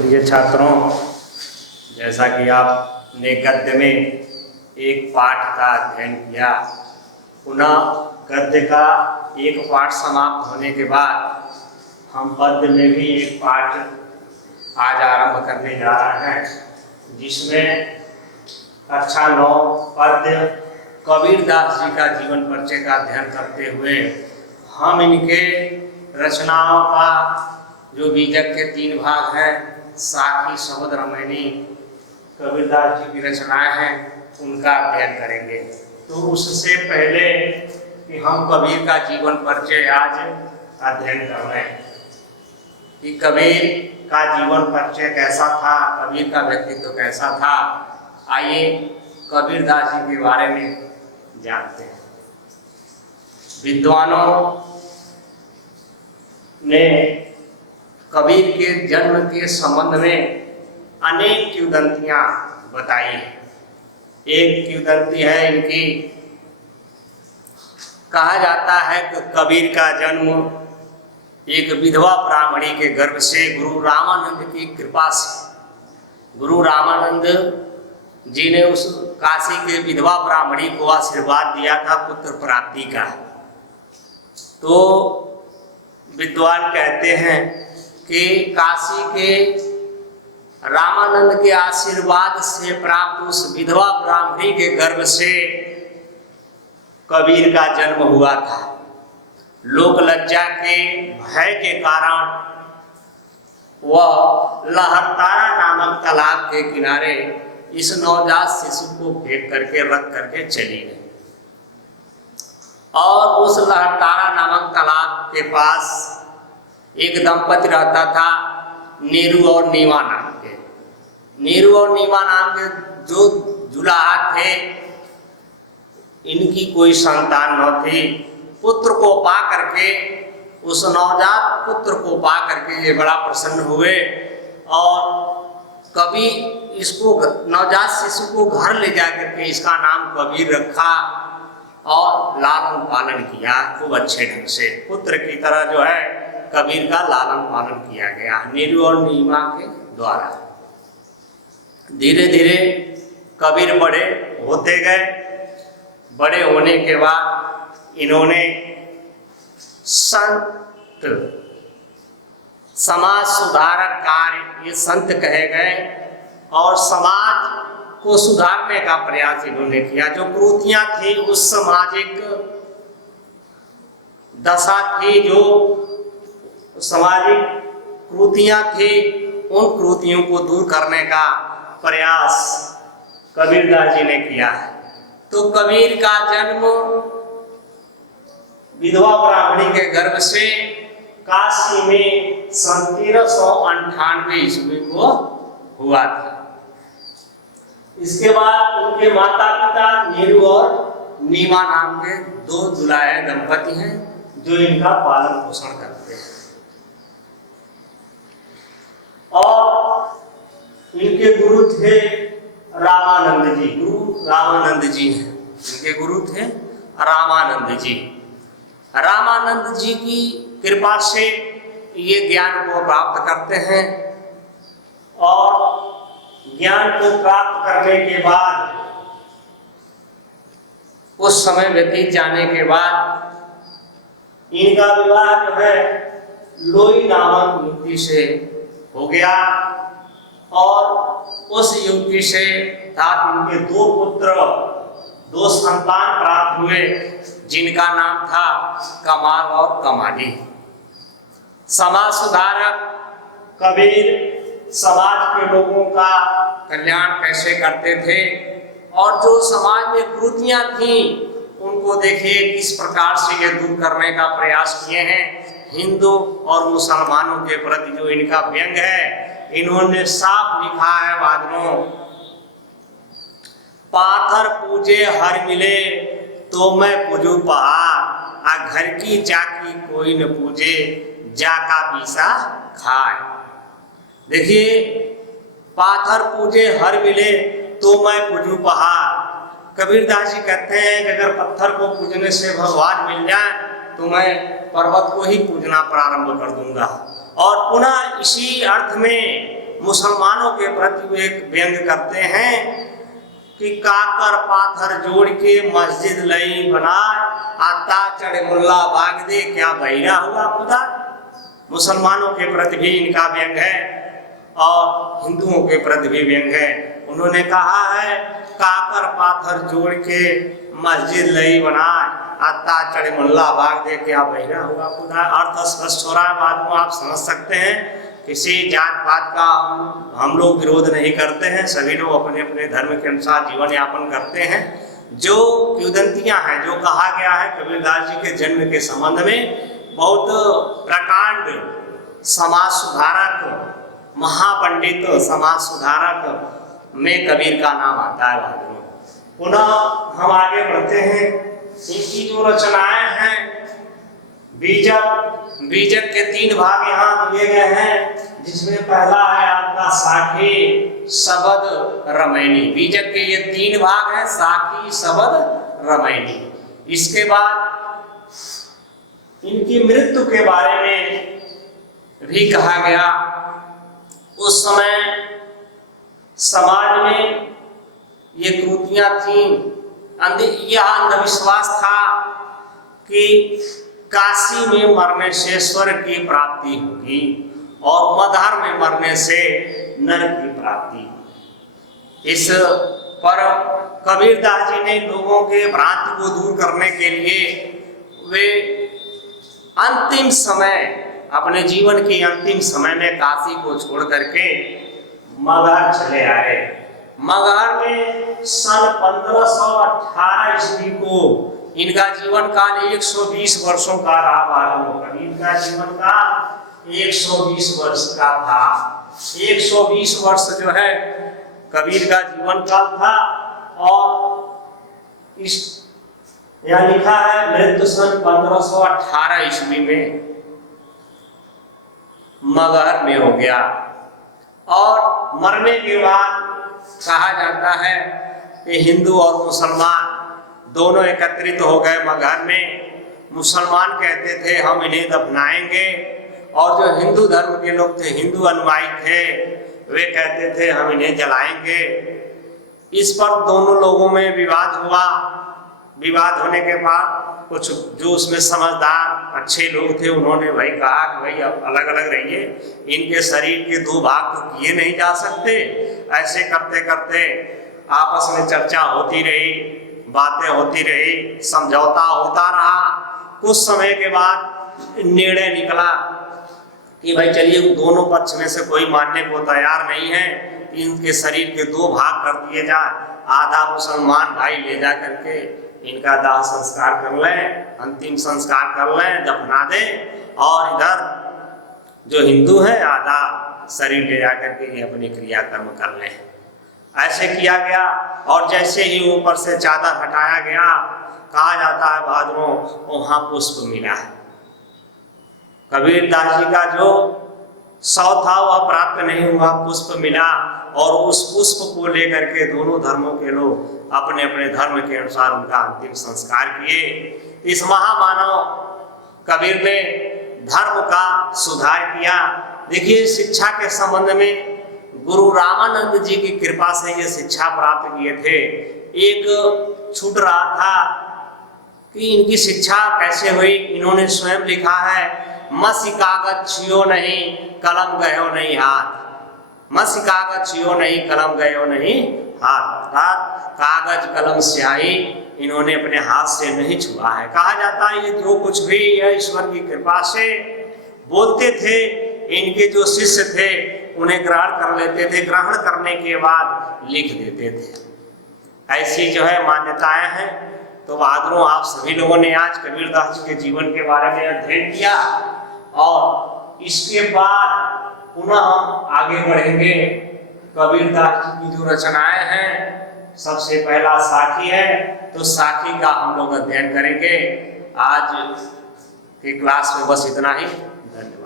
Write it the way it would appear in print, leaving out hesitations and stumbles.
प्रिय छात्रों, जैसा कि आपने गद्य में एक पाठ का अध्ययन किया, पुनः गद्य का एक पाठ समाप्त होने के बाद हम पद्य में भी एक पाठ आज आरंभ करने जा रहे हैं, जिसमें कक्षा 9 पद्य कबीरदास जी का जीवन परिचय का अध्ययन करते हुए हम इनके रचनाओं का जो बीजक के 3 भाग हैं, साखी, शब्द, रामायणी, कबीरदास जी की रचनाएं हैं, उनका अध्ययन करेंगे। तो उससे पहले कि हम कबीर का जीवन परिचय आज अध्ययन कर रहे हैं कि कबीर का जीवन परिचय कैसा था, कबीर का व्यक्तित्व कैसा था, आइए कबीरदास जी के बारे में जानते हैं। विद्वानों ने कबीर के जन्म के संबंध में अनेक किंवदंतियां बताई हैं। एक किंवदंती है इनकी, कहा जाता है कि कबीर का जन्म एक विधवा ब्राह्मणी के गर्भ से गुरु रामानंद की कृपा से, गुरु रामानंद जी ने उस काशी के विधवा ब्राह्मणी को आशीर्वाद दिया था पुत्र प्राप्ति का। तो विद्वान कहते हैं कि काशी के रामानंद के आशीर्वाद से प्राप्त उस विधवा ब्राह्मणी के गर्भ से कबीर का जन्म हुआ था। लोक लज्जा के भय के कारण वह लहरतारा नामक तालाब के किनारे इस नवजात शिशु को फेंक करके रख करके चली गई। और उस लहरतारा नामक तालाब के पास एक दंपति रहता था, नीरू और नीवा नाम के। नीरू और नीवा नाम के जो जुलाहा थे, इनकी कोई संतान न थी। पुत्र को पा करके, उस नवजात पुत्र को पा करके ये बड़ा प्रसन्न हुए और कभी इसको नवजात शिशु को घर ले जा करके इसका नाम कबीर रखा और लालन पालन किया खूब अच्छे ढंग से। पुत्र की तरह जो है कबीर का लालन पालन किया गया नीरू और नीमा के द्वारा। धीरे धीरे कबीर बड़े होते गए। बड़े होने के बाद इन्होंने संत, समाज सुधारक कार्य, ये संत कहे गए और समाज को सुधारने का प्रयास इन्होंने किया। जो कुरीतियां थी, उस सामाजिक दशा थी, जो सामाजिक कुरीतियां थी, उन कुरीतियों को दूर करने का प्रयास कबीरदास जी ने किया है। तो कबीर का जन्म विधवा ब्राह्मणी के गर्भ से काशी में 1398 ईस्वी को हुआ था। इसके बाद उनके माता पिता नीरू और नीमा नाम के 2 दुलारे दंपति हैं जो इनका पालन पोषण करते हैं। और इनके गुरु थे रामानंद जी। गुरु रामानंद जी हैं, इनके गुरु थे रामानंद जी। रामानंद जी की कृपा से ये ज्ञान को प्राप्त करते हैं और ज्ञान को प्राप्त करने के बाद कुछ समय व्यतीत जाने के बाद इनका विवाह जो है लोई नामक युवती से हो गया और उस युवती से इनके 2 पुत्र, 2 संतान प्राप्त हुए, जिनका नाम था कमाल और कमाली। समाज सुधारक कबीर समाज के लोगों का कल्याण कैसे करते थे और जो समाज में कुरीतियां थी उनको देखिए किस प्रकार से ये दूर करने का प्रयास किए हैं। हिंदू और मुसलमानों के प्रति जो इनका व्यंग है, इन्होंने साफ लिखा है वादनों, पाथर पूजे हर मिले तो मैं पूजू पहाड़, आ घर की चाकी कोई न पूजे जाका पीसा खाए। देखिए, पाथर पूजे हर मिले तो मैं पूजू पहाड़। कबीरदास जी कहते हैं कि अगर पत्थर को पूजने से भगवान मिल जाए तो मैं पर्वत को ही पूजना प्रारंभ कर दूंगा। और पुनः इसी अर्थ में मुसलमानों के प्रति एक व्यंग करते हैं कि काकर पाथर जोड़ के मस्जिद लई बनाए, आता चढ़े मुल्ला भाग दे, क्या बहिरा हुआ खुदा। मुसलमानों के प्रति भी इनका व्यंग है और हिंदुओं के प्रति भी व्यंग है। उन्होंने कहा है काकर पाथर जोड़ के मस्जिद लई बनाए, आता चढ़े मुल्ला भाग दे, क्या बहिरा हुआ खुदा। अर्थ स्पष्ट हो रहा है, बाद में आप समझ सकते हैं। किसी जात पात का हम लोग विरोध नहीं करते हैं, सभी लोग अपने अपने धर्म के अनुसार जीवन यापन करते हैं। जो किंवदंतियां हैं, जो कहा गया है कबीरदास जी के जन्म के संबंध में, बहुत प्रकांड समाज सुधारक, महापंडित समाज सुधारक में कबीर का नाम आता है। पुनः हम आगे बढ़ते हैं। इनकी जो रचनाएं हैं, बीजक के 3 भाग यहाँ दिए गए हैं, जिसमें पहला है आपका साखी शबद रमैनी। बीजक के ये 3 भाग हैं, साखी शबद रमैनी। इसके बाद इनकी मृत्यु के बारे में भी कहा गया। उस समय समाज में ये कृतियां थी, यह अंधविश्वास था कि काशी में मरने से स्वर्ग की प्राप्ति होगी और मधार में मरने से नरक की प्राप्ति। इस पर कबीरदास जी ने लोगों के भ्रांति को दूर करने के लिए वे अंतिम समय, अपने जीवन के अंतिम समय में काशी को छोड़ करके मगहर चले आए। मगहर में सन 1518 ईस्वी को इनका जीवन काल 120 वर्षों का रहा। कबीर का जीवन काल 120 वर्ष का था। 120 वर्ष जो है कबीर का जीवन काल था। और इस यहाँ लिखा है मृत्यु सन 1518 ईस्वी में मगहर में हो गया। और मरने के बाद कहा जाता है कि हिंदू और मुसलमान दोनों एकत्रित हो गए मगहर में। मुसलमान कहते थे हम इन्हें दफनाएंगे, और जो हिंदू धर्म के लोग थे, हिंदू अनुयायी थे, वे कहते थे हम इन्हें जलाएंगे। इस पर दोनों लोगों में विवाद हुआ। विवाद होने के बाद कुछ जो उसमें समझदार अच्छे लोग थे, उन्होंने भाई कहा कि भाई अब अलग अलग रहिए, इनके शरीर के 2 भाग तो किए नहीं जा सकते। ऐसे करते करते आपस में चर्चा होती रही, बातें होती रही, समझौता होता रहा। कुछ समय के बाद निर्णय निकला कि भाई चलिए दोनों पक्ष में से कोई मानने को तैयार नहीं है, इनके शरीर के 2 भाग कर दिए जाए। आधा मुसलमान भाई ले जा करके इनका दाह संस्कार कर लें, अंतिम संस्कार कर लें, दफना दें, और इधर जो हिंदू हैं आधा शरीर ले जा करके ये अपनी क्रियाकर्म कर लें। ऐसे किया गया। और जैसे ही ऊपर से चादर हटाया गया, कहा जाता है बाद में वहां पुष्प मिला है। कबीरदास जी का जो शव था वह प्राप्त नहीं हुआ, पुष्प मिला। और उस पुष्प को लेकर के दोनों धर्मों के लोग अपने अपने धर्म के अनुसार उनका अंतिम संस्कार किए। इस महामानव कबीर ने धर्म का सुधार किया। देखिए, शिक्षा के संबंध में गुरु रामानंद जी की कृपा से ये शिक्षा प्राप्त किए थे। एक छूट रहा था कि इनकी शिक्षा कैसे हुई। इन्होंने स्वयं लिखा है, मसी कागज छियो नहीं कलम गयो नहीं हाथ। मसी कागज छियो नहीं कलम गयो नहीं हाथ। कागज कलम स्याही इन्होंने अपने हाथ से नहीं छुआ है। कहा जाता है ये जो कुछ भी है ईश्वर की कृपा से बोलते थे। इनके जो शिष्य थे उन्हें ग्रहण कर लेते थे, ग्रहण करने के बाद लिख देते थे। ऐसी जो है मान्यताएं हैं। तो बहादुरों, आप सभी लोगों ने आज कबीरदास जी के जीवन के बारे में अध्ययन किया, और इसके बाद पुनः हम आगे बढ़ेंगे। कबीरदास जी की जो रचनाएं हैं, सबसे पहला साखी है, तो साखी का हम लोग अध्ययन करेंगे। आज की क्लास में बस इतना ही। धन्यवाद।